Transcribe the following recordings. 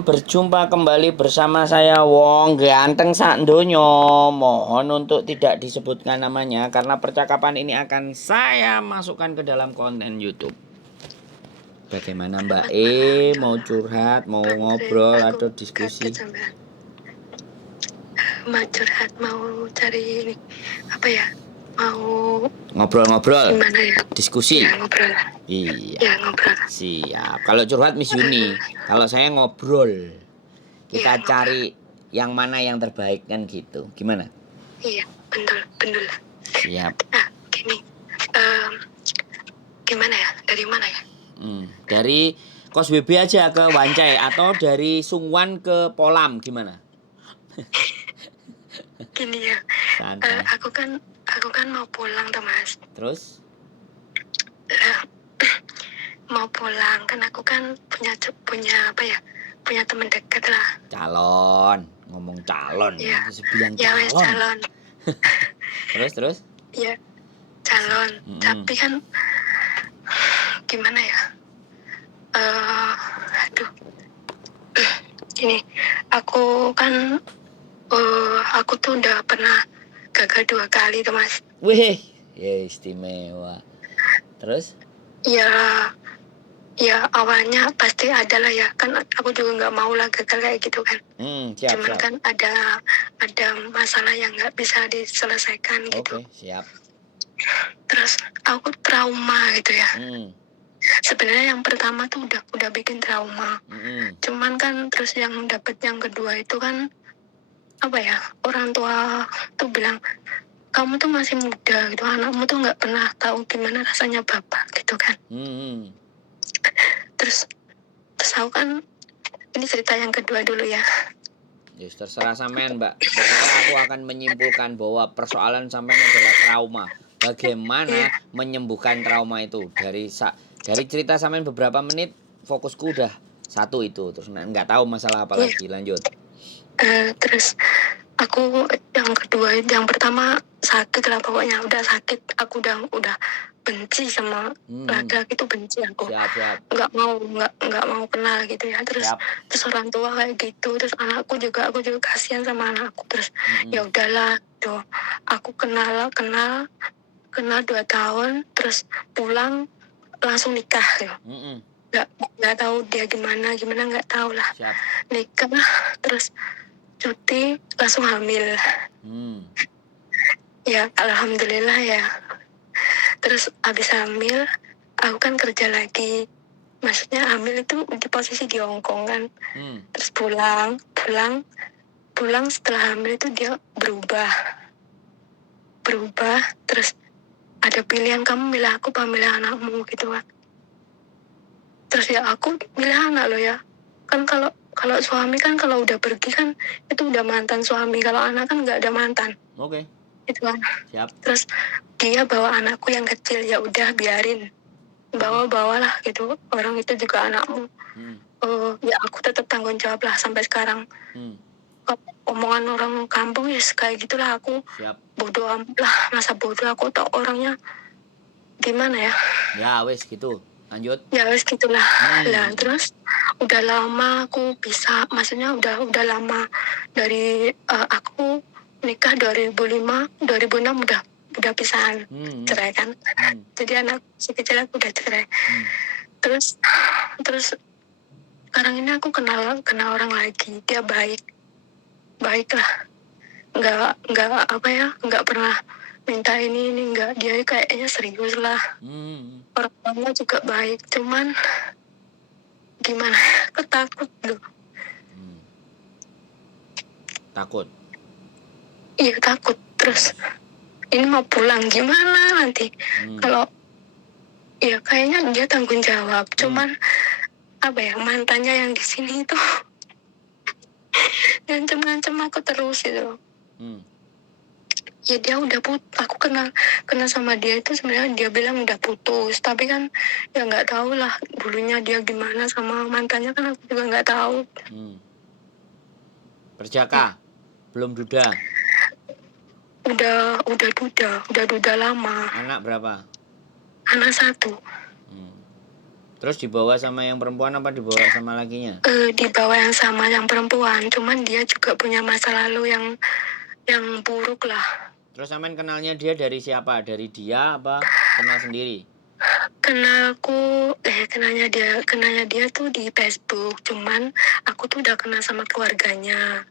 berjumpa kembali bersama saya Wong Ganteng sak donya. Mohon untuk tidak disebutkan namanya karena percakapan ini akan saya masukkan ke dalam konten YouTube. Bagaimana Mbak mau curhat, mau ngobrol atau diskusi? Mau curhat, mau cari ini apa ya? Mau ngobrol-ngobrol. Gimana ya? Diskusi. Ya, ngobrol. Iya. Ya, ngobrol. Siap. Kalau curhat Miss Yuni, kalau saya ngobrol. Kita ya, cari yang mana yang terbaik kan gitu. Gimana? Iya, betul. Siap. Nah, gini. Gimana ya? Dari mana ya? Dari Kos WB aja ke Wancai atau dari Sungwan ke Polam gimana? Gini ya. Santai. Aku kan mau pulang tuh, Mas. Terus? Mau pulang kan aku kan punya apa ya? Punya teman dekat lah. Calon, ngomong calon. Ya. Bilang Ya wes calon. Terus? Ya, calon. Tapi kan gimana ya? Aduh. Ini aku kan aku tuh udah pernah gagal 2 kali tuh, Mas. Wih, ya istimewa. Terus? Ya awalnya pasti ada lah ya, kan aku juga nggak mau lah gagal kayak gitu kan. Cuman kan ada masalah yang nggak bisa diselesaikan gitu. Siap. Terus aku trauma gitu ya. Sebenarnya yang pertama tuh udah bikin trauma. Cuman kan terus yang dapet yang kedua itu kan apa ya, orang tua tuh bilang kamu tuh masih muda gitu, anakmu tuh nggak pernah tahu gimana rasanya bapak gitu kan. Terus aku kan, ini cerita yang kedua dulu ya. Yes, terserah sampean Mbak. Pokoknya aku akan menyimpulkan bahwa persoalan sampean adalah trauma. Bagaimana menyembuhkan trauma itu dari cerita sampean beberapa menit, fokusku udah satu itu. Terus nggak tahu masalah apa lagi. Lanjut. Terus aku yang kedua, yang pertama sakit lah pokoknya, udah sakit. Aku udah benci sama laki-laki itu, benci aku. Nggak mau kenal gitu ya. Terus orang tua kayak gitu, terus aku juga kasihan sama anakku. Terus ya udahlah tuh, aku kenal 2 tahun, terus pulang langsung nikah gitu. Nggak tahu dia gimana nggak tahu lah. Nikah terus cuti langsung hamil. Ya alhamdulillah ya. Terus habis hamil aku kan kerja lagi, maksudnya hamil itu di posisi di Hongkong kan. Terus pulang setelah hamil itu dia berubah. Terus ada pilihan, kamu milih aku apa milih anakmu gitu kan. Terus ya aku milih anak loh ya. Kan kalau suami kan kalau udah pergi kan itu udah mantan suami, kalau anak kan nggak ada mantan. Itu kan. Terus dia bawa anakku yang kecil, ya udah biarin, bawalah gitu, orang itu juga anakmu. Ya aku tetap tanggung jawab lah sampai sekarang. Omongan orang kampung ya kayak gitulah, aku bodoh amat lah, masa bodoh, aku tau orangnya gimana ya. Ya wes gitu, lanjut. Ya wes gitulah. Lah terus udah lama aku bisa, maksudnya udah lama dari aku nikah 2005, 2006 udah pisahan, cerai kan. Jadi anak si kecil aku udah cerai. Terus sekarang ini aku kenal orang lagi, dia baik lah, nggak apa ya, nggak pernah minta ini nggak, dia kayaknya serius lah. Orang-orangnya juga baik, cuman gimana, aku takut loh. Takut? Iya takut. Terus ini mau pulang gimana nanti kalau ya kayaknya dia tanggung jawab. Cuman apa ya, mantannya yang di sini itu ngancem aku terus gitu. Ya dia udah aku kenal sama dia itu sebenarnya dia bilang udah putus, tapi kan ya nggak tahu lah dulunya dia gimana sama mantannya, kan aku juga nggak tahu. Perjaka? Belum duda? Udah duda lama. Anak berapa? Anak 1. Terus dibawa sama yang perempuan apa dibawa sama lakinya? Dibawa yang sama yang perempuan, cuman dia juga punya masa lalu yang buruk lah. Terus sampean kenalnya dia dari siapa? Dari dia apa kenal sendiri? Kenalnya dia tuh di Facebook, cuman aku tuh udah kenal sama keluarganya.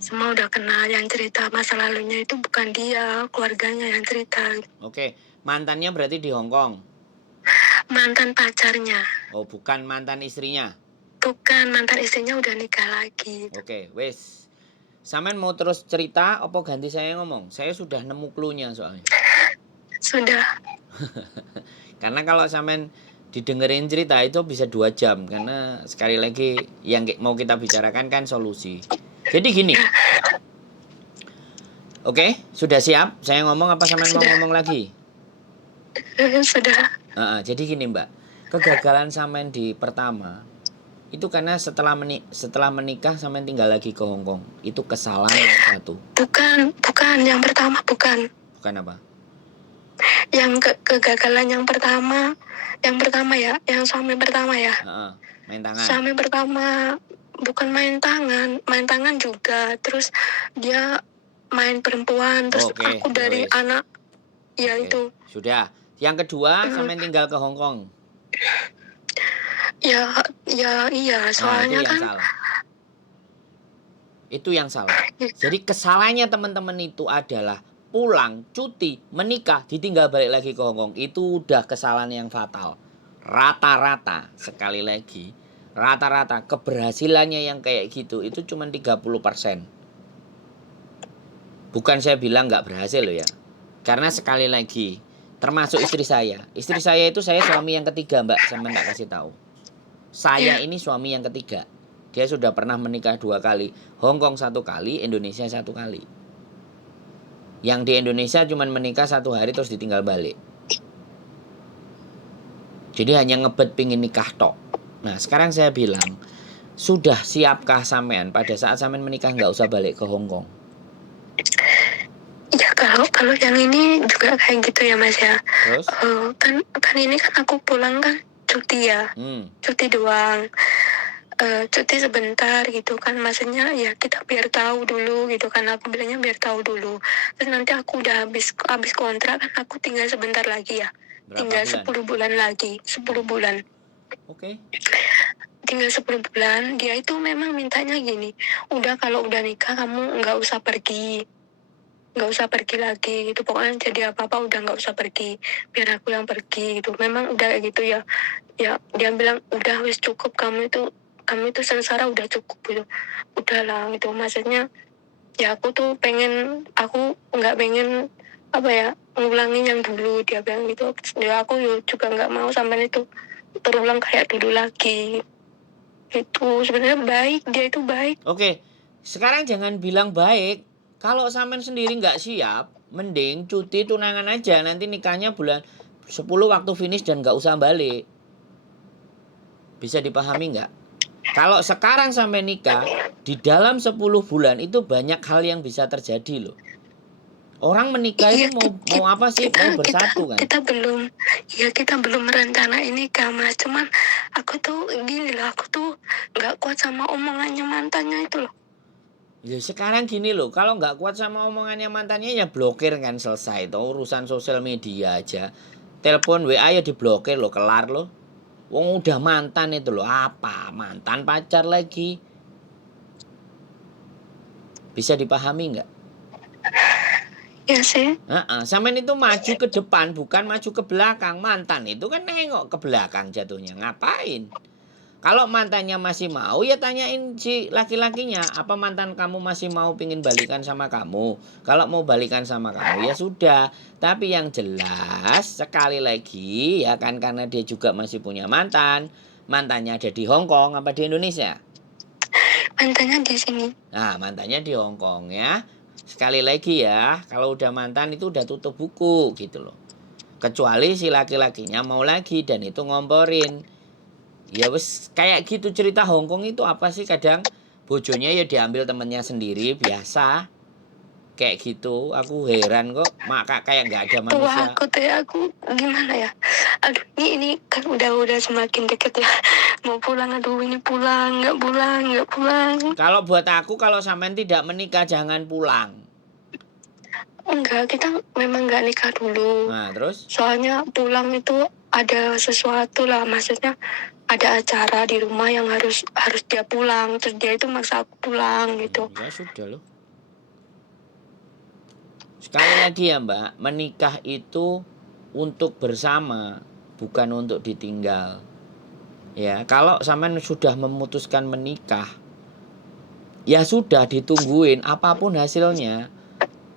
Semua udah kenal, yang cerita masa lalunya itu bukan dia, keluarganya yang cerita. Oke, mantannya berarti di Hong Kong? Mantan pacarnya. Oh, bukan mantan istrinya? Bukan, mantan istrinya udah nikah lagi. Oke, wes. Sampean mau terus cerita apa ganti saya ngomong? Saya sudah nemu clue-nya soalnya. Sudah. Karena kalau sampean didengerin cerita itu bisa 2 jam. Karena sekali lagi yang mau kita bicarakan kan solusi. Jadi gini. Oke, sudah siap? Saya ngomong apa sampean mau ngomong lagi? Sudah. Jadi gini Mbak. Kegagalan sampean di pertama itu karena setelah menikah sampean tinggal lagi ke Hong Kong. Itu kesalahan yang satu. Bukan yang pertama, bukan. Bukan apa? Yang kegagalan yang pertama ya, yang suami pertama ya. Main tangan. Suami pertama bukan main tangan juga. Terus dia main perempuan, terus aku dari anak ya itu. Sudah. Yang kedua sampean tinggal ke Hong Kong. Ya iya, soalnya itu yang salah. Itu yang salah. Jadi kesalahannya teman-teman itu adalah pulang, cuti, menikah, ditinggal balik lagi ke Hong Kong. Itu udah kesalahan yang fatal. Rata-rata, sekali lagi, rata-rata keberhasilannya yang kayak gitu itu cuma 30%. Bukan saya bilang nggak berhasil loh ya. Karena sekali lagi, termasuk istri saya. Istri saya itu saya suami yang ketiga Mbak, saya tak kasih tahu. Saya ini suami yang ketiga. Dia sudah pernah menikah 2 kali. Hong Kong 1 kali, Indonesia 1 kali. Yang di Indonesia cuma menikah 1 hari terus ditinggal balik. Jadi hanya ngebet pingin nikah tok. Nah sekarang saya bilang, sudah siapkah sampean pada saat sampean menikah nggak usah balik ke Hong Kong? Ya kalau yang ini juga kayak gitu ya Mas ya. Terus? Kan ini kan aku pulang kan cuti ya. Cuti doang. Cuti sebentar gitu kan, maksudnya ya kita biar tahu dulu gitu kan, aku bilangnya biar tahu dulu. Terus nanti aku udah habis kontrak kan, aku tinggal sebentar lagi ya. Berapa tinggal bulan? 10 bulan lagi, 10 bulan. Oke. Tinggal 10 bulan, dia itu memang mintanya gini, udah kalau udah nikah kamu nggak usah pergi lagi gitu, pokoknya jadi apa-apa udah nggak usah pergi, biar aku yang pergi gitu. Memang udah gitu ya dia bilang udah wis cukup, kamu itu sengsara udah cukup gitu, udahlah gitu. Maksudnya ya aku nggak pengen apa ya ngulangin yang dulu, dia bilang gitu. Ya aku juga nggak mau sampai itu terulang kayak dulu lagi. Itu sebenarnya baik, dia itu baik. Oke, sekarang jangan bilang baik. Kalau sampean sendiri nggak siap, mending cuti tunangan aja. Nanti nikahnya bulan 10 waktu finish dan nggak usah balik. Bisa dipahami nggak? Kalau sekarang sampai nikah, di dalam 10 bulan itu banyak hal yang bisa terjadi loh. Orang menikah itu mau apa sih? Mau bersatu kan? Kita belum merencanain nikah Mas. Cuman aku tuh gini loh, aku tuh nggak kuat sama omongannya mantannya itu loh. Ya sekarang gini loh, kalau nggak kuat sama omongannya mantannya ya blokir kan, selesai. Itu urusan sosial media aja. Telepon WA ya diblokir loh, kelar loh. Wong udah mantan itu loh, apa? Mantan pacar lagi. Bisa dipahami nggak? Ya sih. Sampean itu maju ke depan, bukan maju ke belakang. Mantan itu kan nengok ke belakang jatuhnya. Ngapain? Kalau mantannya masih mau, ya tanyain si laki-lakinya, apa mantan kamu masih mau pingin balikan sama kamu? Kalau mau balikan sama kamu, ya sudah. Tapi yang jelas, sekali lagi, ya kan, karena dia juga masih punya mantan. Mantannya ada di Hong Kong apa di Indonesia? Mantannya di sini. Nah, mantannya di Hong Kong ya. Sekali lagi ya, kalau udah mantan itu udah tutup buku gitu loh. Kecuali si laki-lakinya mau lagi dan itu ngomporin. Ya wes kayak gitu cerita Hongkong itu apa sih, kadang bojonya ya diambil temennya sendiri biasa. kayak gitu. Aku heran kok, maka kayak nggak ada Tua manusia. aku tuh ya, aku gimana ya? Aduh, ini kan udah semakin deket ya. Mau pulang, aduh ini pulang, nggak pulang, nggak pulang. Kalau buat aku, kalau sampean tidak menikah jangan pulang. Enggak, kita memang nggak nikah dulu. Nah, terus? Soalnya pulang itu ada sesuatu lah, maksudnya ada acara di rumah yang harus dia pulang, terus dia itu maksa aku pulang gitu. Ya sudah loh. Sekali lagi ya Mbak, menikah itu untuk bersama, bukan untuk ditinggal. Ya, kalau sampean sudah memutuskan menikah, ya sudah ditungguin apapun hasilnya.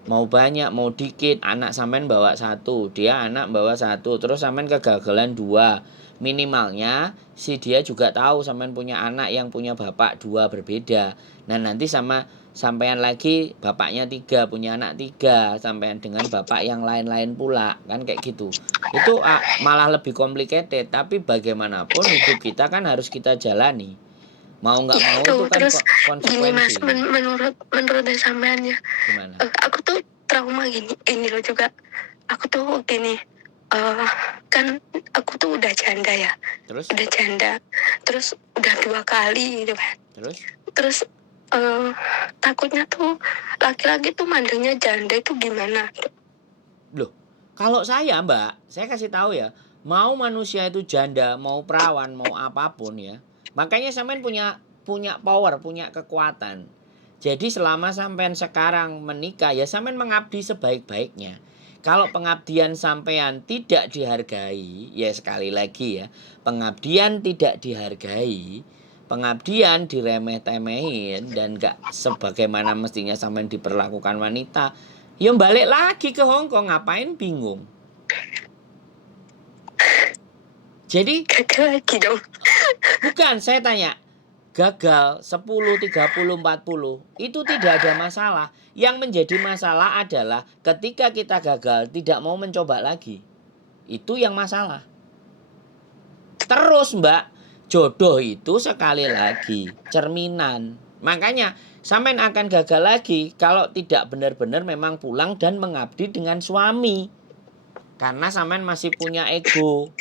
Mau banyak, mau dikit, anak sampean bawa satu, dia anak bawa satu, terus sampean kegagalan dua. Minimalnya si dia juga tahu sampean punya anak yang punya bapak dua berbeda. Nah nanti sama sampean lagi bapaknya tiga, punya anak tiga, sampean dengan bapak yang lain-lain pula, kan kayak gitu. Itu malah lebih complicated, tapi bagaimanapun hidup kita kan harus kita jalani. Mau nggak Ya mau itu, itu kan terus gini Mas, konsekuensi. menurut sampean ya, Gimana? aku tuh trauma gini loh juga. Aku tuh gini, kan aku tuh udah janda ya, Terus? terus udah 2 kali gitu kan. Terus takutnya tuh laki-laki tuh mandangnya janda itu gimana? Loh, kalau saya Mbak, saya kasih tahu ya, mau manusia itu janda, mau perawan, mau apapun ya. Makanya sampean punya power, punya kekuatan. Jadi selama sampean sekarang menikah ya sampean mengabdi sebaik-baiknya. Kalau pengabdian sampean tidak dihargai, ya sekali lagi ya, pengabdian tidak dihargai, pengabdian diremeh-temehin dan gak sebagaimana mestinya sampean diperlakukan wanita, ya balik lagi ke Hong Kong, ngapain bingung? Jadi Gagal lagi dong. bukan, saya tanya, gagal 10, 30, 40 itu tidak ada masalah. Yang menjadi masalah adalah ketika kita gagal tidak mau mencoba lagi. Itu yang masalah. Terus Mbak, jodoh itu sekali lagi cerminan. Makanya sampean akan gagal lagi kalau tidak benar-benar memang pulang dan mengabdi dengan suami. Karena sampean masih punya ego.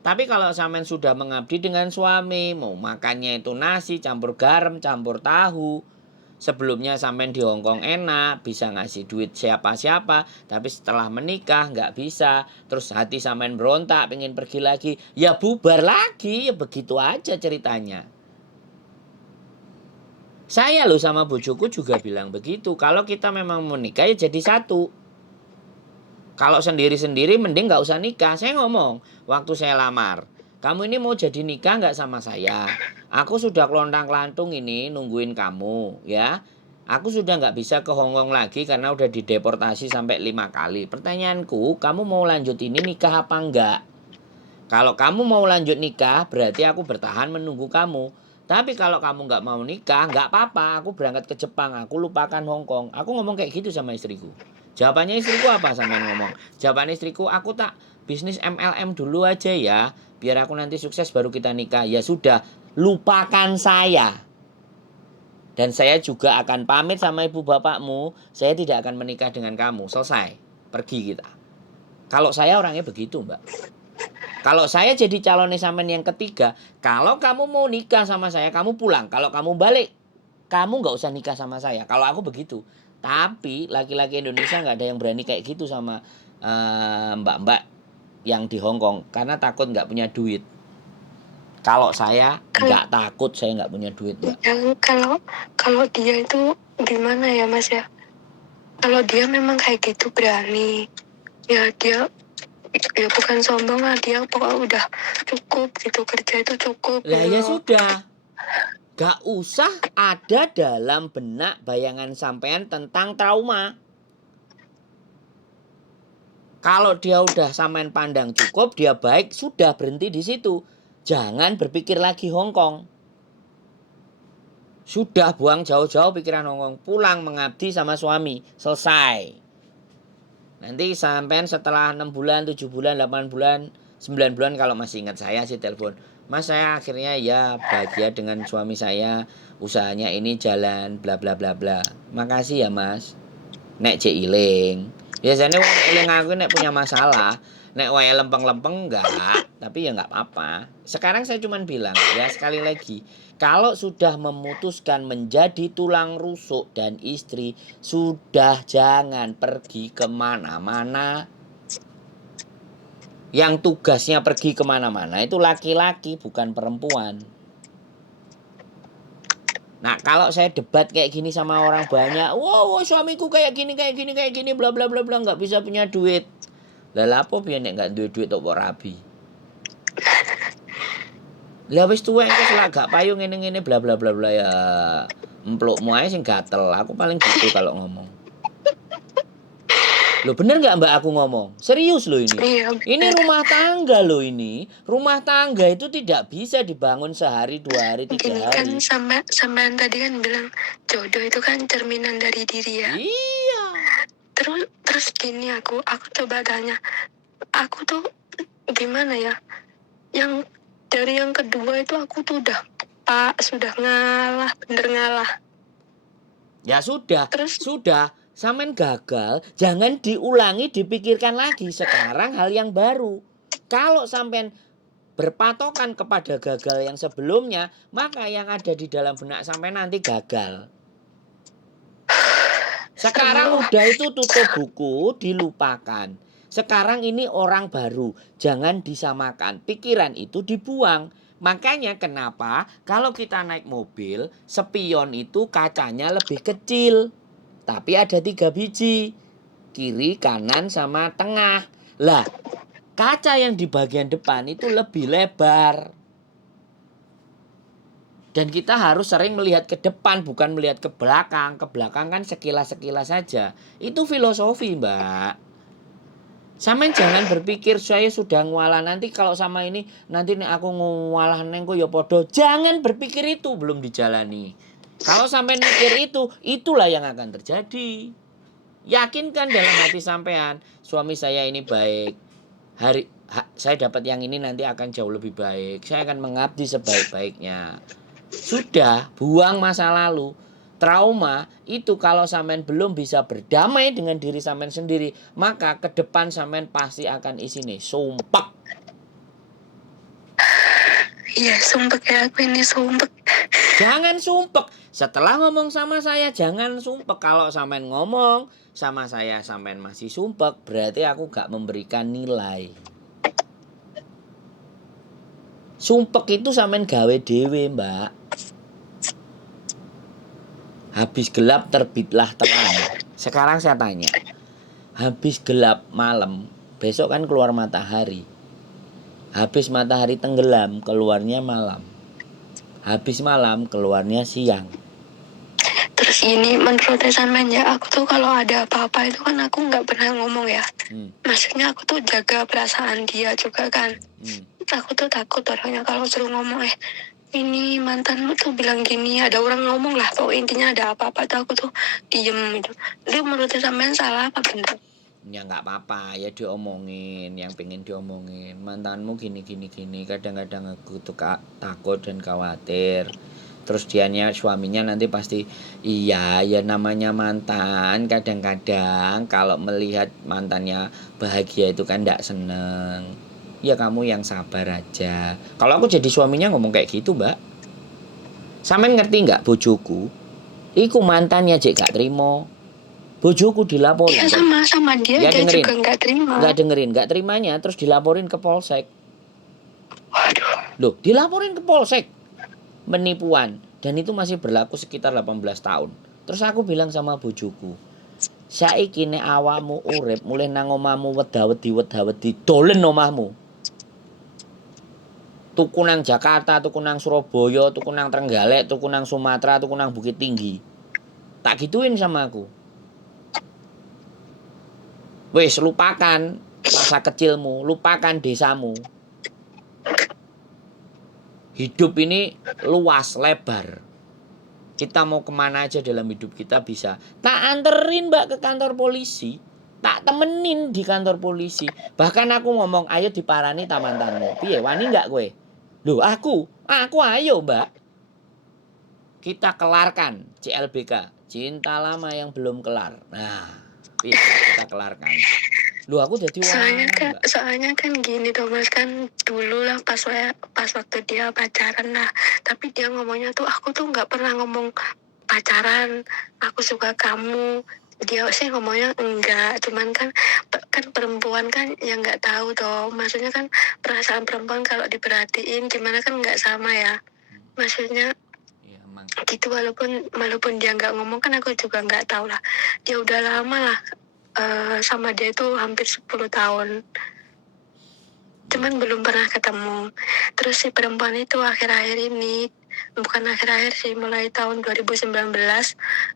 Tapi kalau sampean sudah mengabdi dengan suami, mau makannya itu nasi campur garam, campur tahu. Sebelumnya sampean di Hongkong enak, bisa ngasih duit siapa-siapa, tapi setelah menikah nggak bisa. Terus hati sampean berontak, pengen pergi lagi, ya bubar lagi, ya begitu aja ceritanya. Saya loh sama bojoku juga bilang begitu. Kalau kita memang mau nikah ya jadi satu. Kalau sendiri-sendiri mending nggak usah nikah. Saya ngomong waktu saya lamar, kamu ini mau jadi nikah nggak sama saya? Aku sudah kelontang-kelantung ini nungguin kamu ya. Aku sudah nggak bisa ke Hongkong lagi karena udah dideportasi sampai 5 kali. Pertanyaanku, kamu mau lanjut ini nikah apa enggak? Kalau kamu mau lanjut nikah, berarti aku bertahan menunggu kamu. Tapi kalau kamu nggak mau nikah, nggak apa-apa. Aku berangkat ke Jepang, aku lupakan Hongkong. Aku ngomong kayak gitu sama istriku. Jawabannya istriku apa sampean ngomong? Jawaban istriku, aku tak bisnis MLM dulu aja ya. Biar aku nanti sukses baru kita nikah. Ya sudah, lupakan saya. Dan saya juga akan pamit sama ibu bapakmu. Saya tidak akan menikah dengan kamu. Selesai. Pergi kita. Kalau saya orangnya begitu, Mbak. Kalau saya jadi calon sampean yang ketiga, kalau kamu mau nikah sama saya, kamu pulang. Kalau kamu balik, kamu nggak usah nikah sama saya. Kalau aku begitu. Tapi laki-laki Indonesia nggak ada yang berani kayak gitu sama mbak-mbak yang di Hong Kong karena takut nggak punya duit. Kalau saya nggak takut, saya nggak punya duit, Mbak. Kalau dia itu gimana ya Mas ya? Kalau dia memang kayak gitu berani, ya dia ya bukan sombong lah, dia pokoknya udah cukup gitu, kerja itu cukup. Lah gitu ya loh. sudah. Gak usah ada dalam benak bayangan sampean tentang trauma. Kalau dia udah sampean pandang cukup, dia baik, sudah berhenti di situ. Jangan berpikir lagi Hong Kong. Sudah buang jauh-jauh pikiran Hong Kong. Pulang mengabdi sama suami. Selesai. Nanti sampean setelah 6 bulan, 7 bulan, 8 bulan, 9 bulan kalau masih ingat saya sih telepon. Mas saya akhirnya ya bahagia dengan suami saya. Usahanya ini jalan bla bla bla bla. Makasih ya Mas. nek cek iling. Biasanya wong iling aku nek punya masalah, nek wae lempeng-lempeng enggak, tapi ya enggak apa-apa. Sekarang saya cuman bilang, ya sekali lagi, kalau sudah memutuskan menjadi tulang rusuk dan istri, sudah jangan pergi kemana-mana. Yang tugasnya pergi kemana-mana itu laki-laki, bukan perempuan. Nah, kalau saya debat kayak gini sama orang banyak, wow, suamiku kayak gini, bla bla bla bla, nggak bisa punya duit. Lah lapo piye nek nggak duit duit kok rabi. Lah wis tuwek engko selak gak payu ngene-ngene bla bla bla bla ya. Emplukmu ae sing gatel. Aku paling gitu kalau ngomong. Loh bener nggak Mbak aku ngomong? Serius loh ini. Iya Ini benar. rumah tangga loh ini. Rumah tangga itu tidak bisa dibangun sehari, 2 hari, 3 Gini kan hari. sampean tadi kan bilang jodoh itu kan cerminan dari diri ya. Iya. Terus gini aku coba tanya, aku tuh gimana ya? Yang dari yang kedua itu aku tuh sudah ngalah, bener ngalah. Ya sudah, Terus sudah. Sampean gagal, jangan diulangi, dipikirkan lagi. Sekarang hal yang baru. Kalau sampean berpatokan kepada gagal yang sebelumnya, maka yang ada di dalam benak sampean nanti gagal. Sekarang udah itu tutup buku, dilupakan. Sekarang ini orang baru, jangan disamakan. Pikiran itu dibuang. Makanya kenapa kalau kita naik mobil, spion itu kacanya lebih kecil. Tapi ada 3 biji. Kiri, kanan, sama tengah. Lah, kaca yang di bagian depan itu lebih lebar. Dan kita harus sering melihat ke depan, bukan melihat ke belakang. Ke belakang kan sekilas-sekilas saja. Itu filosofi, Mbak. Sampeyan jangan berpikir saya sudah ngualah nanti kalau sama ini nanti nek aku ngualah nengko ya podo. Jangan berpikir itu, belum dijalani. Kalau sampai mikir itu, itulah yang akan terjadi. Yakinkan dalam hati sampean, suami saya ini baik. Saya dapat yang ini nanti akan jauh lebih baik. Saya akan mengabdi sebaik-baiknya. Sudah, buang masa lalu. Trauma itu kalau sampean belum bisa berdamai dengan diri sampean sendiri, maka ke depan sampean pasti akan isine sumpek. iya sumpek ya, aku ini sumpek. Jangan sumpek. Setelah ngomong sama saya jangan sumpek. Kalau sampean ngomong sama saya sampean masih sumpek, berarti aku gak memberikan nilai. Sumpek itu sampean gawe dhewe, Mbak. Habis gelap terbitlah terang. Sekarang saya tanya. Habis gelap malam, besok kan keluar matahari. Habis matahari tenggelam, keluarnya malam. Habis malam, keluarnya siang. Terus ini menurut sampean ya, aku tuh kalau ada apa-apa itu kan aku nggak pernah ngomong ya. Maksudnya aku tuh jaga perasaan dia juga kan. Aku tuh takut orangnya kalau suruh ngomong ini mantanmu tuh bilang gini, ada orang ngomong lah, pokoknya intinya ada apa-apa tuh aku tuh diem gitu. Itu menurut sampean salah apa bener? Ya nggak apa-apa, ya diomongin yang pengen diomongin. Mantanmu gini. Kadang-kadang aku tuh takut dan khawatir. Terus dianya suaminya nanti pasti iya ya namanya mantan. Kadang-kadang kalau melihat mantannya bahagia itu kan nggak seneng. Ya kamu yang sabar aja. Kalau aku jadi suaminya ngomong kayak gitu, Mbak. Sampean ngerti nggak bojoku? Iku mantannya jek gak terima. Bojoku dilaporin. Iya sama dia, ya, dia dengerin. juga nggak terima. Nggak terimanya terus dilaporin ke polsek. Waduh. Loh, dilaporin ke polsek. Penipuan. Dan itu masih berlaku sekitar 18 tahun. Terus aku bilang sama bojoku, saiki nek awakmu urip mulih nang omahmu wedawedi dolen omahmu. Tuku nang Jakarta, tuku nang Surabaya, tuku nang Trenggalek, tuku nang Sumatera, tuku nang Bukit Tinggi. Tak gituin sama aku. Wes lupakan masa kecilmu, lupakan desamu. Hidup ini luas, lebar. Kita mau kemana aja dalam hidup kita bisa. Tak anterin Mbak ke kantor polisi. Tak temenin di kantor polisi. Bahkan aku ngomong, ayo diparani tamantanmu. Piye, wani gak gue? Loh aku ayo Mbak. Kita kelarkan CLBK. Cinta lama yang belum kelar. Nah, Iya, kita kelarkan. Lu aku jadi wong. Soalnya kan gini Thomas, kan dulu lah pas waktu dia pacaran lah, tapi dia ngomongnya tuh aku tuh nggak pernah ngomong pacaran, aku suka kamu. Dia sih ngomongnya enggak, cuman kan perempuan kan yang nggak tahu toh, maksudnya kan perasaan perempuan kalau diperhatiin gimana kan nggak sama ya, maksudnya Iya, emang. gitu. Walaupun dia nggak ngomong kan aku juga nggak tahu lah. Dia udah lama lah sama dia itu hampir 10 tahun, cuman belum pernah ketemu. Terus si perempuan itu akhir-akhir ini, bukan akhir-akhir sih, mulai tahun 2019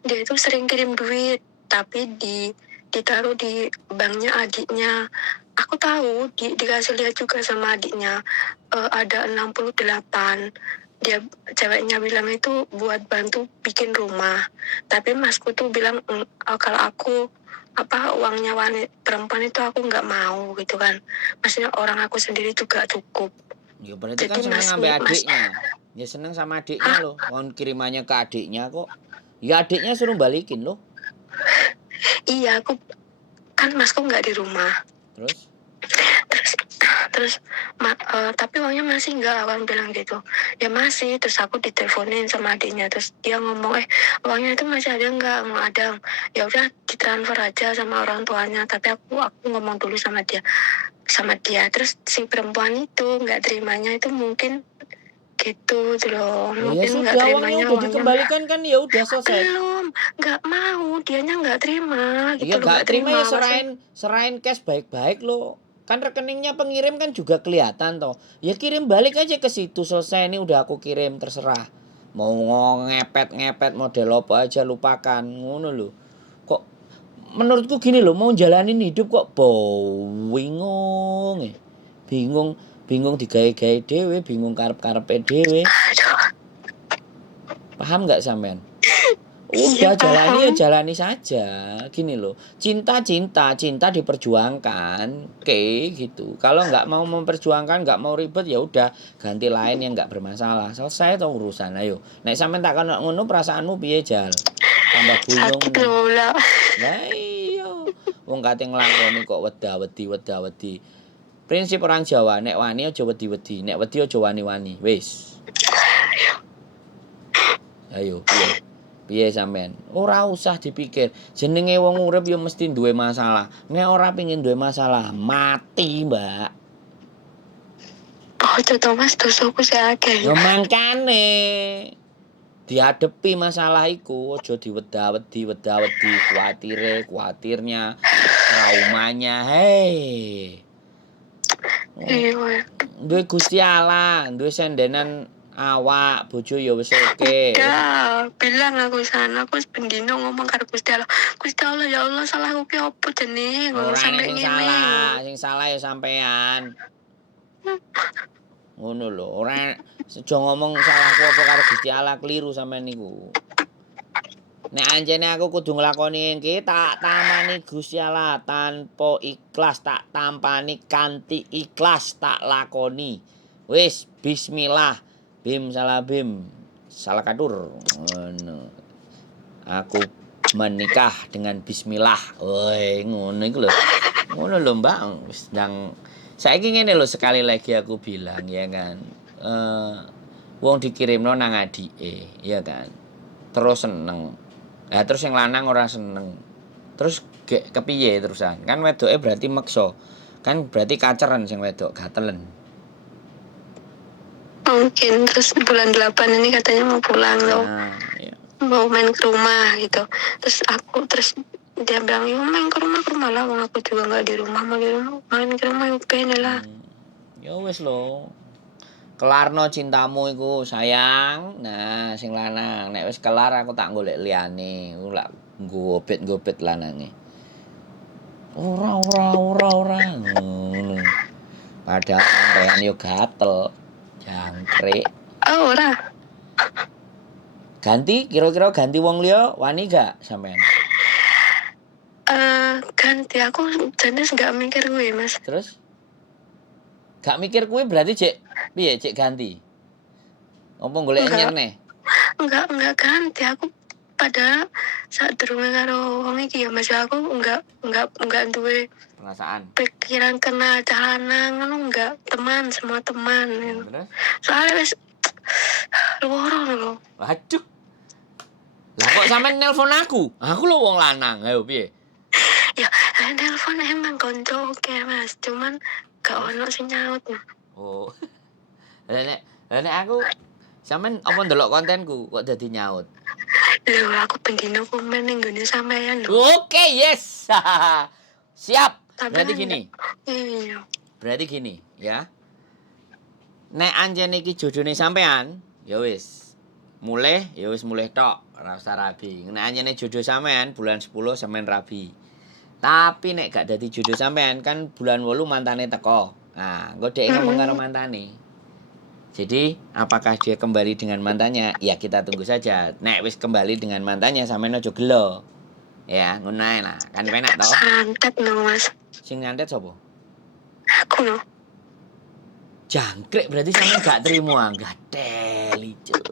dia itu sering kirim duit, tapi ditaruh di banknya adiknya. Aku tahu dikasih lihat juga sama adiknya, ada 68. Dia ceweknya bilang itu buat bantu bikin rumah, tapi masku tuh bilang kalau aku uangnya perempuan itu aku nggak mau gitu kan, maksudnya orang aku sendiri juga cukup. Ya berarti Jadi kan seneng mas sampai adiknya. Ya seneng sama adiknya loh. Wong kirimannya ke adiknya kok. Ya adiknya suruh balikin loh. iya, aku kan masku nggak di rumah. Terus? Terus tapi uangnya masih nggak, akan bilang gitu. Ya masih. Terus aku diteleponin sama adiknya, terus dia ngomong uangnya itu masih ada nggak? Nggak ada. Ya udah ditransfer aja sama orang tuanya. Tapi aku ngomong dulu sama dia. Terus si perempuan itu nggak terimanya itu mungkin gitu loh, Oh ya mungkin nggak sudah, uangnya terimanya udah dikembalikan kan, ya udah selesai. belum, nggak mau, dianya nggak terima Ya gitu loh, gak nggak terima ya terima maksudnya. serahin cash baik-baik loh. Kan rekeningnya pengirim kan juga kelihatan toh. Ya kirim balik aja ke situ, selesai, ini udah aku kirim, terserah. Mau ngepet-ngepet model apa aja lupakan, ngono loh. Kok menurutku gini loh, mau jalanin hidup kok bingung. Bingung, bingung digawe-gawe dhewe, bingung karep-karepe dhewe. Aduh, Paham nggak sampean? iya Udah jalani ya paham. jalani saja. Gini loh, cinta diperjuangkan, oke gitu. Kalau nggak mau memperjuangkan, nggak mau ribet, ya udah ganti lain yang nggak bermasalah. Selesai tuh urusan. Ayo, nek sampean tak kono ngono perasaanmu piye jal? Tambah bingung Sakit nih. loh lah. Lah iya, wong kate nglakoni kok weda-wedi. Prinsip orang Jawa, nek wani aja wedi-wedi, nek wedi aja wani-wani. Wis. Ayo, piye? Piye sampean? Ora usah dipikir. Jenenge wong urip ya mesti duwe masalah. Nek ora pengin duwe masalah, mati, Mbak. Oh, itu Thomas dosaku sih akeh. Ya mangkane dihadapi masalah iku aja diweda-wedi, kuatirnya, traumanya. Hei. Iya. Duwe Gusti Allah, duwe sendenan awak, bojo ya wis oke. Udah, bilang aku sana, aku pendino ngomong karo Gusti Allah. Gusti Allah, ya Allah, salah aku ki opo jenenge ngono Ora nek sampai ngene. sing salah ya sampean. Ngono lho, ora sejo ngomong salahku apa karo Gusti Allah, keliru sampean niku. Nek anjene aku kudu nglakoni iki tak tampani Gusti Allah tanpa ikhlas, tak tampani kanthi ikhlas tak lakoni. Wis bismillah. Bim salah bim. Salah kadur. Ngono. Aku menikah dengan bismillah. Woi, ngono iku lho. Ngono lho, Mbak. Wis ndang saiki ngene lho, sekali lagi aku bilang ya kan. Wong dikirimno nang adike, ya kan. Terus seneng. Lah terus yang lanang ora seneng. Terus kepiye terusan? Kan wedoke berarti maksa. Kan berarti kaceren sing wedok, gatelen. Mungkin terus bulan 8 ini katanya mau pulang loh. Nah, ya. Mau main ke rumah gitu. Terus dia bilang, yuk main ke rumah lah, wong aku juga nggak di rumah, mau di rumah main ke rumah yuk pengen lah. Ya wis lho. Kelarno cintamu iku sayang. Nah, sing lanang nek wis kelar aku tak golek liyane. Aku lak ngobet-ngobet lanange. Ora. Ngono. Padahal sampean yo gatel. Jangkrik. Oh, ora. Kira-kira ganti wong liya wani gak sampean? Ganti aku jenis nggak mikir gue mas. Terus gak mikir kuwi berarti cek piye cek ganti? Apa golek anyar neh? Enggak ganti, aku padahal saat durunge karo wong iki ya Mas aku enggak duwe Perasaan. pikiran kenal lanang ngono enggak, teman semua teman. Terus? Soalnya wis loro lho. Waduh. Lah kok sampean nelpon aku? Aku lho wong lanang. Ayo piye? Ya, telepon emang konco oke Mas, cuman gak ono sing nyaut. Oh. Lah nek aku sampean apa ndelok kontenku kok dadi nyaut? Lho, aku pendino komen ning gone sampean lho. Oke, yes. Siap. Tapi Berarti kan gini. iya. Berarti gini, ya. Nek anjen iki jojone sampean, ya wis. Mulih, ya wis mulih tok, ora usah rabi. Nek anjene jodoh sampean bulan 10 sampean rabi. Tapi nek gak dadi jodoh sampean kan bulan 8 mantane teko. Nah, engko dhek ngomong karo mantane. Jadi, apakah dia kembali dengan mantannya? Ya kita tunggu saja. Nek wis kembali dengan mantannya sampean aja gelo. Ya, ngono ae lah. Kan penak to? Santet no Mas. Sing nyantet sapa? Aku no. Jangkrik berarti sampean gak trimo enggak teli, Cuk.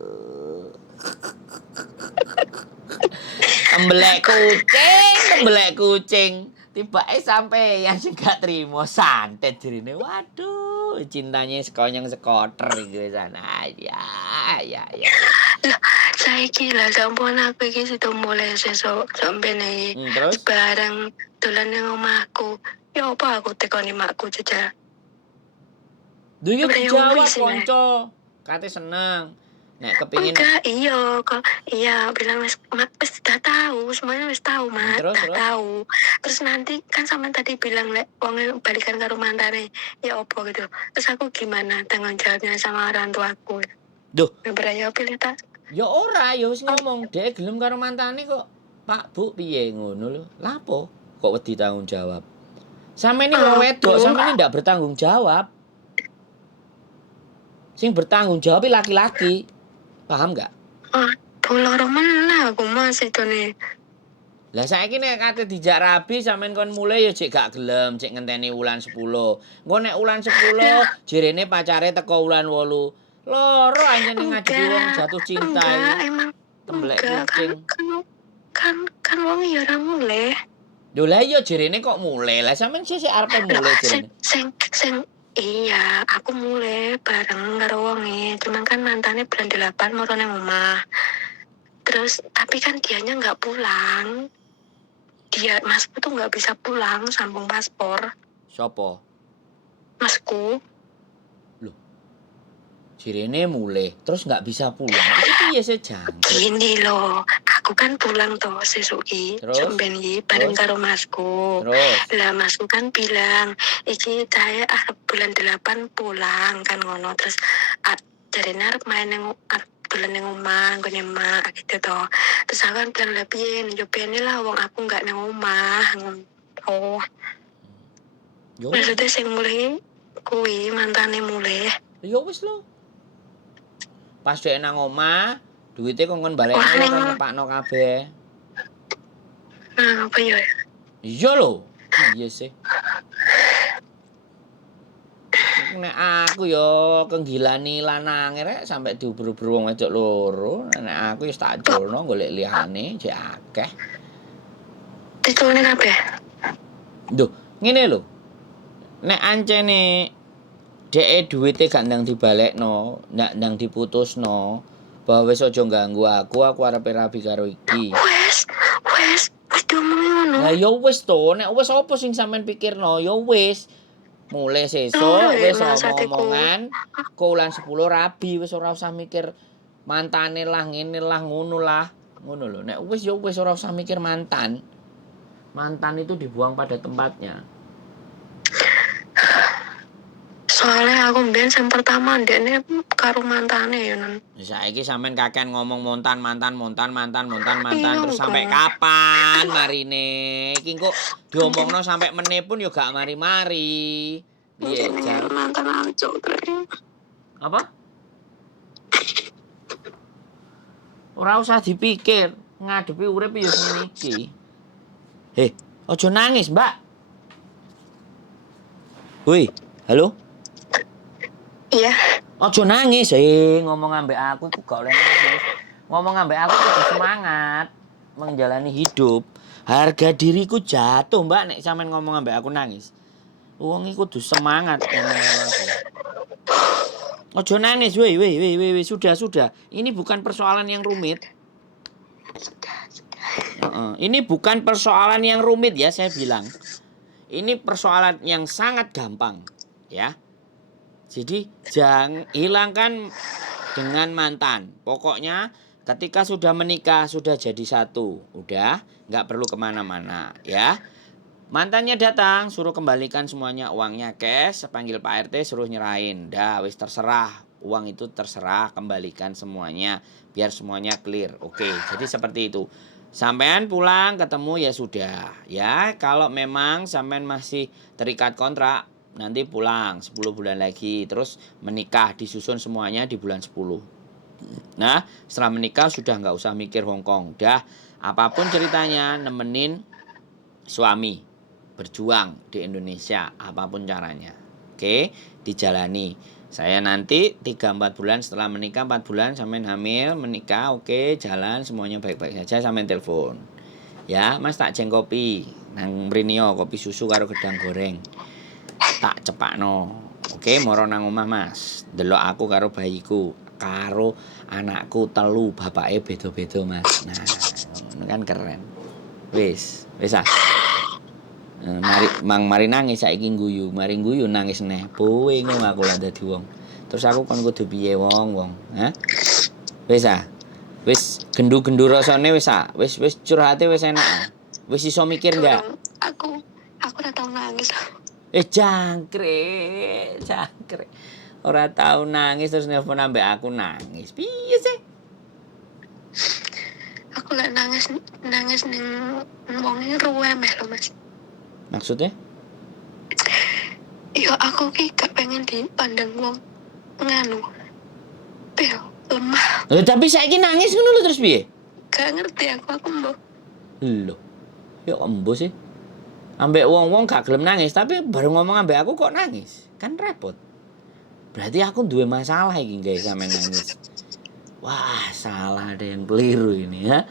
Tembelek kucing. Tibake sampeyan sing gak trimo santet jerine. Waduh, cintanya sekonyong sekoter iki sana. Ya. Lah, saiki lah sampun aku iki situ mulai sesuk sampe nih. Terus? Bareng dolan ning omahku. Ya apa aku tekoni makku jejak. Duh yo Udah dijawab wis, konco. Kate seneng. Nek kepengin Enggak, iya bilang wis dah tahu, semuanya wis tahu Mas, Terus? tahu. Terus nanti kan sama tadi bilang lek wong balikan karo mantane, ya opo gitu. Terus aku gimana tanggung jawabnya sama orang tuaku? Duh, Beraya pilih tak? ya ora, ya wis ngomong dhek gelem karo mantane kok. Pak, Bu, piye ngono lho. Lapo kok wedi tanggung jawab? Sampe ini wong wedok, sampe ini ndak bertanggung jawab. Sing bertanggung jawab laki-laki. Paham nggak? Loro meneh aku Mas itu nih. Lah saiki nek kate dijak rabi sampean kon mulai ya cek gak gelem, cek ngenteni wulan 10. Engko nek wulan 10 jerene pacare teko wulan 8. Loro anjene ngadepi wong jatuh cinta Enggak, iki. emang Tembelek enggak kucing. kan wong ya ora mulih. Lho lah iya jerene kok mulai. Lah sampean sik arepe mulai jerene. Sing iya, aku mulai bareng karo wonge. Cuman kan mantannya bulan 8 mau nang omah. Terus tapi kan dianya nggak pulang. Masku tuh nggak bisa pulang sambung paspor. Sopo? Masku. Jirene mulai, terus nggak bisa pulang. Itu piye sih jangkrik? Gini loh, aku kan pulang toh sesuki. Terus? Sampeyan iki bareng karo masku. Terus? Lah masku kan bilang, iki saya bulan 8 pulang kan ngono. Terus jarene arep main dolan ning omah, nggone mak gitu toh. Terus aku kan bilang lah piye, yo pene lah wong aku nggak nang omah. Oh. Yo, Maksudnya sing mulai kuwi mantane mulai. yo wis lho. Pas dhek nang omah, duwite kongkon balekno kan nyepakno kabeh. Nah, apa ya? Iya lho. Iya sih. Nek aku yo kenggilani lanange rek sampe diuber-uber wong wedok loro. Nek aku wis tak culno golek liyane jek akeh. Ditulune kabeh. Duh, ngene lho. Nek ancene dhek duwite gak ndang dibalekno, ndak ndang diputusno, bahwa wis aja ganggu aku arepe rabi karo iki. Wes diomongin ngono. Lah ya wis to, nek wis apa sing sampean pikirno? Ya wis. Mulai sesuk wis omong-omongan, kok wulan 10 rabi wis ora usah mikir mantane lah ngene lah ngono lah. Ngono lho. Nek wis ya wis ora usah mikir mantan. Mantan itu dibuang pada tempatnya. Soalnya aku mbiyen sing pertama ndekne karo mantane ya non. Saiki sampean kakean ngomong mantan Iya, terus sampai kapan marine? Iki kok diomongno sampai meneh pun ya gak mari-mari. Piye, Jar? Mantan ancuk Apa? Ora usah dipikir, ngadepi urip ya ngene iki. Heh, aja nangis, Mbak. Woi, halo? Iya. Aja nangis, ngomong ambek aku gak oleh nangis. ngomong ambek aku kudu semangat menjalani hidup. Harga diriku jatuh, Mbak, nek sampean ngomong ambek aku nangis. Wong iku kudu semangat ngomong karo aku. Ojo nangis, weh, sudah. Ini bukan persoalan yang rumit. Ini bukan persoalan yang rumit ya, saya bilang. Ini persoalan yang sangat gampang, ya. Jadi jangan hilangkan dengan mantan. Pokoknya ketika sudah menikah sudah jadi satu, udah nggak perlu kemana-mana, ya. Mantannya datang, suruh kembalikan semuanya uangnya cash, panggil Pak RT suruh nyerahin. Dah, wis terserah. Uang itu terserah, kembalikan semuanya biar semuanya clear. Oke, jadi seperti itu. Sampean pulang ketemu ya sudah. Ya, kalau memang sampean masih terikat kontrak, nanti pulang 10 bulan lagi terus menikah disusun semuanya di bulan 10. Nah, setelah menikah sudah nggak usah mikir Hongkong. Dah, apapun ceritanya nemenin suami berjuang di Indonesia apapun caranya. Oke, dijalani. Saya nanti 3-4 bulan setelah menikah, 4 bulan sampean hamil, menikah, oke, jalan semuanya baik-baik saja, sampean telepon. Ya, Mas tak jeng kopi nang mrinio, kopi susu karo gedang goreng. Tak cepakno. Oke, moro nang omah Mas. Delok aku karo bayiku, karo anakku telu, bapake beda-beda Mas. Nah, ini kan keren. Wis ah. Mari nangis saiki guyu, mari guyu nangis neh. Bingung aku lah dadi wong. Terus aku kon kudu piye wong? Hah? Wis ah. Wis gendu-gendu rasane wis ah. Wis curhate wis enak. Wis iso mikir enggak? Aku ora tau nangis. Jangkrik. Ora tau nangis terus nelpon ambek aku nangis. Piye sih? Aku lek nangis ning wonge ruwemeh lho Mas. Maksudnya? Iya aku ki gak pengen dipandang wong nganu. Lemah. Tapi saiki nangis ngono lho terus piye? Gak ngerti aku mbok. Lho. Ya embo sih. Ambek wong-wong gak gelem nangis, tapi baru ngomong ambek aku kok nangis. Kan repot. Berarti aku duwe masalah iki guys sampe nangis. Wah, salah, ada yang keliru ini ya.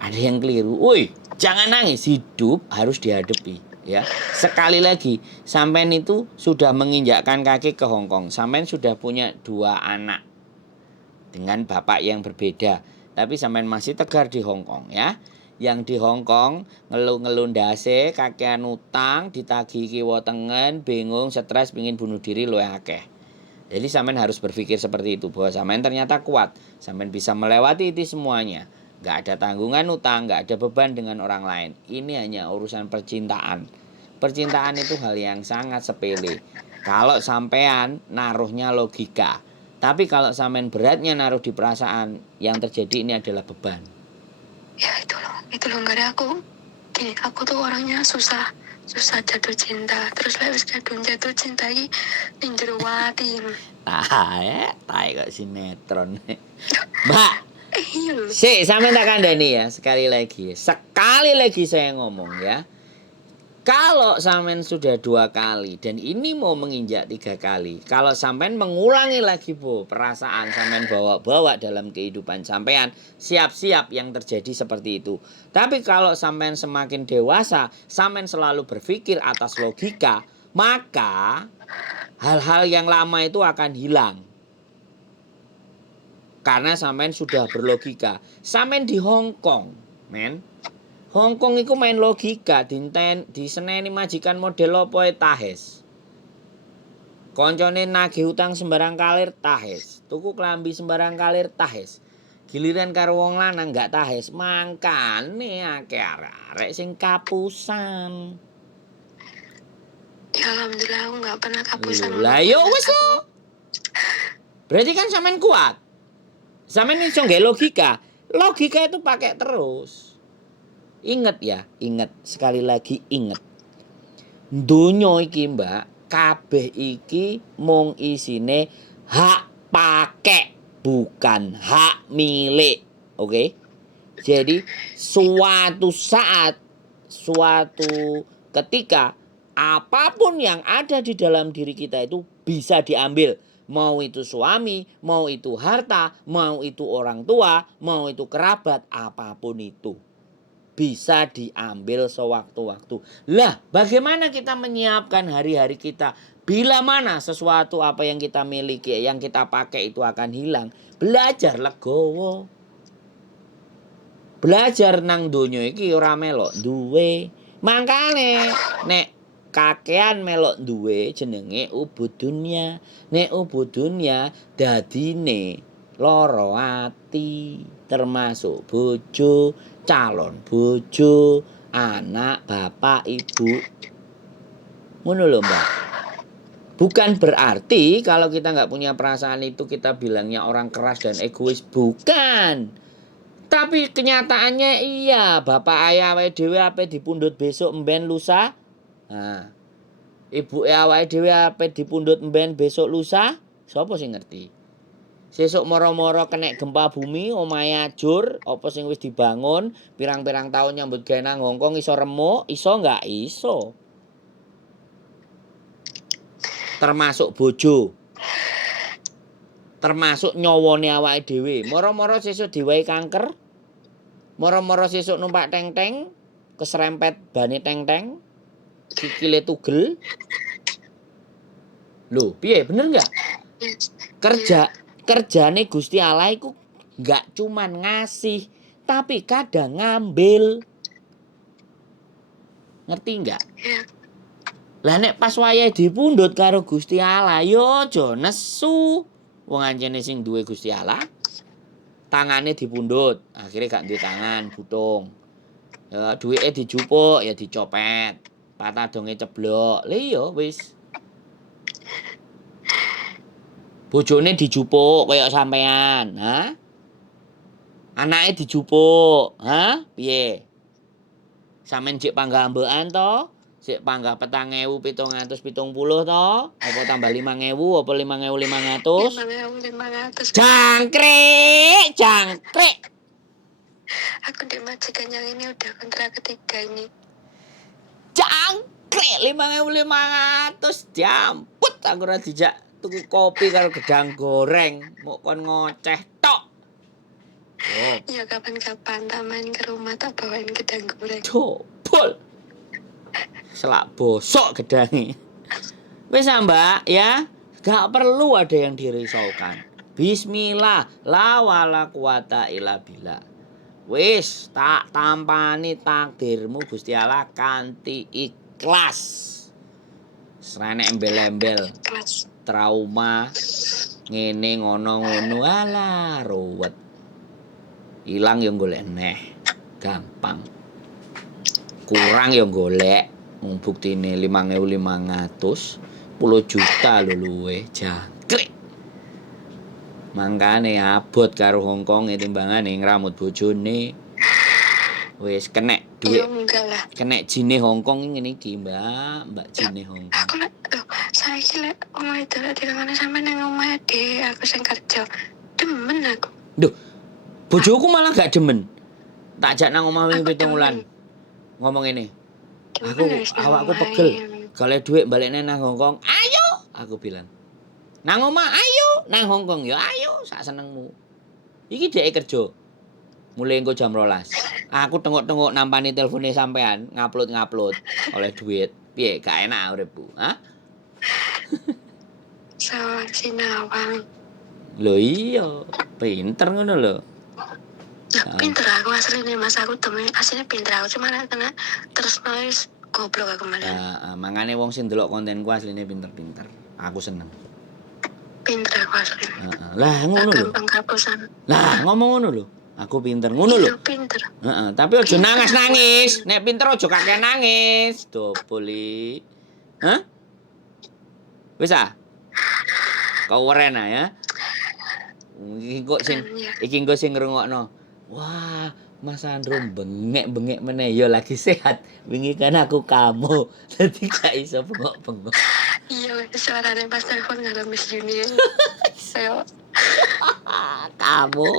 Ada yang keliru. Woi, jangan nangis, hidup harus dihadapi ya. Sekali lagi, sampean itu sudah menginjakkan kaki ke Hongkong. Sampean sudah punya 2 anak dengan bapak yang berbeda, tapi sampean masih tegar di Hongkong ya. Yang di Hongkong ngeluh-ngeluh ndase, kakean utang, ditagih kiwa tengen, bingung, stres, pengin bunuh diri luwih akeh. Jadi sampean harus berpikir seperti itu, bahwa sampean ternyata kuat, sampean bisa melewati itu semuanya. Gak ada tanggungan utang, gak ada beban dengan orang lain. Ini hanya urusan percintaan. Percintaan itu hal yang sangat sepele. Kalau sampean naruhnya logika, tapi kalau sampean beratnya naruh di perasaan, yang terjadi ini adalah beban. Ya itu loh gak ada aku. Gini, aku tuh orangnya susah jatuh cinta. Terus lewis jatuh cinta ini ning jero ati. Tai kok sinetron. Mbak, iya loh. sampean tak kandhani ya, sekali lagi saya ngomong ya. Kalau sampean sudah 2 kali dan ini mau menginjak 3 kali, kalau sampean mengulangi lagi perasaan sampean bawa-bawa dalam kehidupan sampean, siap-siap yang terjadi seperti itu. Tapi kalau sampean semakin dewasa, sampean selalu berpikir atas logika, maka hal-hal yang lama itu akan hilang. Karena sampean sudah berlogika. Sampean di Hongkong, men. Hongkong iku main logika, diseneni majikan model apa tahes. Koncone nagih utang sembarang kalir tahes. Tuku klambi sembarang kalir tahes. Giliran karo wong lanang gak tahes, mangkane akeh arek sing kapusan. Ya alhamdulillah aku gak pernah kapusan. Lah yo wis lo. Berarti kan sampean kuat. Sampean iso nggae logika. Logika itu pakai terus. Ingat ya, sekali lagi ingat. Donya iki, Mbak, kabeh iki mung isine hak pakai, bukan hak milik. Oke? Jadi suatu saat, suatu ketika apapun yang ada di dalam diri kita itu bisa diambil, mau itu suami, mau itu harta, mau itu orang tua, mau itu kerabat, apapun itu bisa diambil sewaktu-waktu. Lah, bagaimana kita menyiapkan hari-hari kita? Bila mana sesuatu apa yang kita miliki, yang kita pakai itu akan hilang, belajar legowo. Belajar nang donya iki ora melok duwe. Mangkane nek kakean melok duwe jenenge ubud dunya. Nek ubud dunya dadine lara ati, termasuk bojo, calon bojo, anak, bapak, ibu. Ngono lho, Mbak. Bukan berarti kalau kita nggak punya perasaan itu kita bilangnya orang keras dan egois. Bukan. Tapi kenyataannya iya, bapak ayah awake dhewe ape dipundhut besok mben lusa. Nah, ibuke awake dhewe ape dipundhut mben besok lusa, sapa sing ngerti? Sesuk moro-moro kena gempa bumi, omahe ajur, apa sing wis dibangun, pirang-pirang tahun nyambut gawe nang Hongkong iso remuk, iso enggak iso. Termasuk bojo. Termasuk nyawane awake dhewe. Moro-moro sesuk diwai kanker. Moro-moro sesuk numpak teng-teng, keserempet bane teng-teng, sikile tugel. Loh, piye bener enggak? Kerjane Gusti Allah iku enggak cuman ngasih, tapi kadang ngambil. Ngerti enggak? Lah nek pas wayahe dipundhut karo Gusti Allah, yo aja nesu. Wong anjene sing duwe Gusti Allah, tangane dipundhut, akhirnya gak duwe tangan, butung. Ya duwike dijupuk, ya dicopet. Patah donge ceblok. Lah iya wis. Bojone dijupuk kaya sampean, ha? Anake dijupuk, ha? Piye? Sampeyan jek panggah ambekan to? Sik panggah 4.770 to? Apa tambah 5.000 apa 5.500? 5.500. Jangkrik. Aku di majikan yang ini udah kontrak ketiga ini. Jangkrik 5.500 jamput aku ora dijak tuku kopi karo gedang goreng, mok kon ngoceh tok. Oh, Ya kapan-kapan tak main ke rumah tak bawain gedang goreng. jebol. Selak bosok gedange. Wis Mbak ya, gak perlu ada yang dirisaukan. Bismillah, la wala quwata illa billah. Wis tak tampani takdirmu Gusti Allah kanthi ikhlas. Serane embel-embel, Kelas. trauma ngene ngono alah ruwet. Ilang ya golek neh. Gampang. Kurang ya golek. Wong buktine 5.500, 10 juta lho luwe jangkrik. Mangkane abot karo Hongkong timbangane ngramut bojone. Wis kenek Ya duit. enggak lah. Kenek jine Hongkong ngene iki, Mbak jine Hongkong. Aku lek saiki lek omahe dalek dirangane sampe nang omahe de aku sing kerja. Demen aku. Duh, bojoku malah gak demen. Tak jak nang omah wingi Aku 7 wulan. demen. Ngomong ngene. Aku Demen wis nang awakku omahe. pegel. Golek duit balikne nang Hongkong. Ayo, aku bilang. Nang omah ayo, nang Hongkong ya ayo, sak senengmu. Iki dhek kerja. Mulai engko jam 12. Aku tengok-tengok nampani telpone sampean, ngupload oleh duit. Piye, gak enak uripku, ha? Sawang sinawang. Lho iya, pinter ngono lho. Pinter aku aslinya mas aku temen aslinya pinter aku cuma karena terus noise goblok aku malah. Mangane wong sing ndelok kontenku asline pinter-pinter. Aku seneng. Pinter aku aslinya. Lah ngono lho. Gampang kapusan. Lah ngomong ngono lho. Aku pinter ngono lho. Iya pinter. Tapi aja nangis. Nek pinter aja kakek nangis. Doboli. Hah? Wis ah? Kau weren ya. Iki engko sing ngrungokno. Wah, Mas Andro bengek-bengek meneh ya lagi sehat. Wingi kan aku kamu. Dadi gak iso bengok-bengok. Iya, suaranya pas telepon karo Miss Juni. Ayo. Kamu.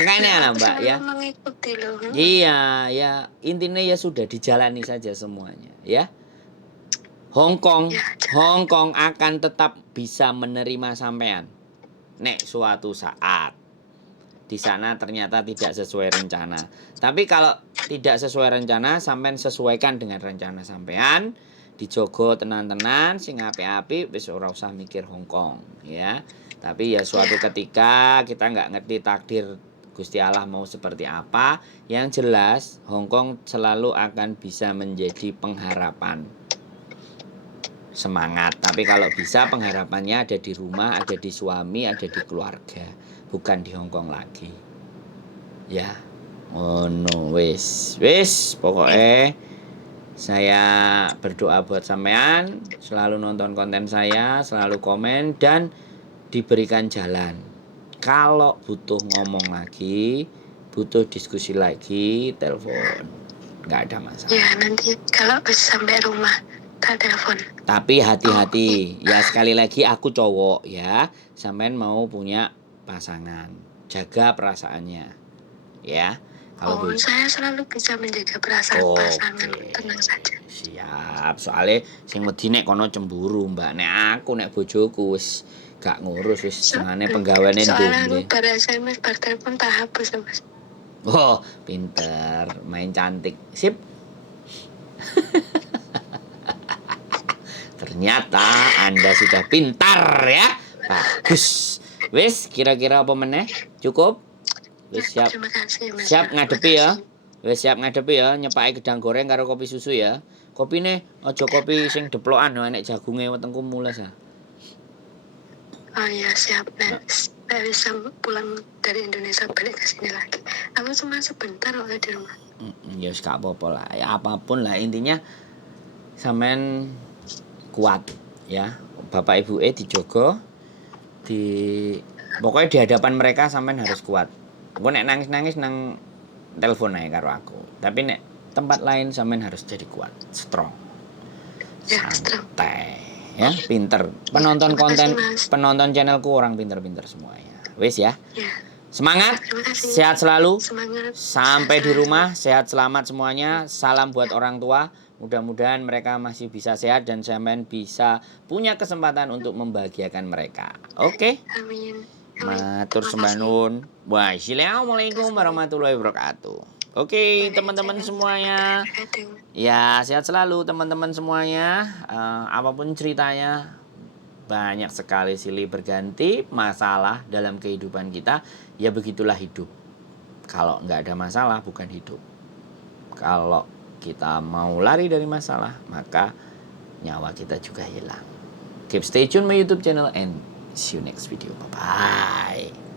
Makanya lah Mbak ya. Mengikuti loh. Iya, ya intinya ya sudah dijalani saja semuanya, ya. Hong Kong, Ya, Hong Kong akan tetap bisa menerima sampean. Nek suatu saat di sana ternyata tidak sesuai rencana. Tapi kalau tidak sesuai rencana, sampean sesuaikan dengan rencana sampean. Dijogo tenan-tenan, sing api-api, wis ora usah mikir Hong Kong, ya. Tapi ya suatu ketika kita nggak ngerti takdir Gusti Allah mau seperti apa. Yang jelas Hong Kong selalu akan bisa menjadi pengharapan. Semangat. Tapi kalau bisa pengharapannya ada di rumah, ada di suami, ada di keluarga, bukan di Hong Kong lagi. Ya. Oh no, wis pokoknya saya berdoa buat sampean, selalu nonton konten saya, selalu komen dan diberikan jalan. Kalau butuh ngomong lagi, butuh diskusi lagi, telepon. Nggak ada masalah. Ya, nanti kalau sampai rumah tak telepon. Tapi hati-hati, ya sekali lagi aku cowok ya, sampean mau punya pasangan, jaga perasaannya, ya. Kalau saya selalu bisa menjaga perasaan pasangan, tenang saja. Siap, soalnya sing wedi nek kono cemburu, Mbak. Nek aku nek bojoku wis gak ngurus wis senengane penggaweane Soalnya domble. aku bar SMS bar telepon tak hapus, Mas. Oh, pinter, main cantik. Sip. Ternyata Anda sudah pintar ya. Bagus. Wis, kira-kira apa meneh? Cukup? Wis siap. Terima kasih, Mas. Siap ngadepi ya. Wis siap ngadepi ya, nyepake gedang goreng karo kopi susu ya. Kopine aja kopi sing deplokan nek jagunge wetengku mules ya. Oh iya, siap. Saya bisa pulang dari Indonesia balik ke sini lagi. Aku cuma sebentar loh di rumah. Ya wis gak apa-apa lah. Ya apapun lah intinya sampean kuat ya. Bapak Ibu dijogo pokoknya di hadapan mereka sampean harus kuat. Engko nek nangis-nangis nang telepon ae karo aku. Tapi nek tempat lain sampean harus jadi kuat, strong. Ya, santai. Ya, pinter. Penonton channelku orang pinter-pinter semua ya. Wis ya. Semangat. Sehat selalu. Sampai di rumah sehat selamat semuanya. Salam buat orang tua. Mudah-mudahan mereka masih bisa sehat dan sampean bisa punya kesempatan untuk membahagiakan mereka. Oke? Amin. Matur sembah nuwun. Wassalamualaikum warahmatullahi wabarakatuh. Oke, teman-teman semuanya. Ya, sehat selalu teman-teman semuanya. Apapun ceritanya, banyak sekali silih berganti masalah dalam kehidupan kita. Ya begitulah hidup. Kalau nggak ada masalah, bukan hidup. Kalau kita mau lari dari masalah, maka nyawa kita juga hilang. Keep stay tune my YouTube channel and see you next video. Bye-bye.